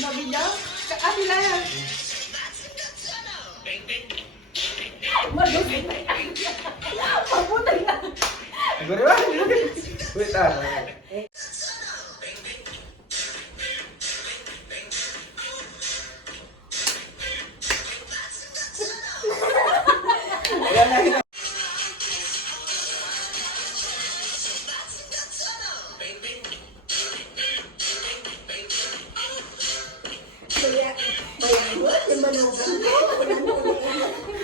Nabida? Ah, sila yan. Malusot na yan. Pagpunta na. Siguro ba? Wait, Kaya, yung manugang ko,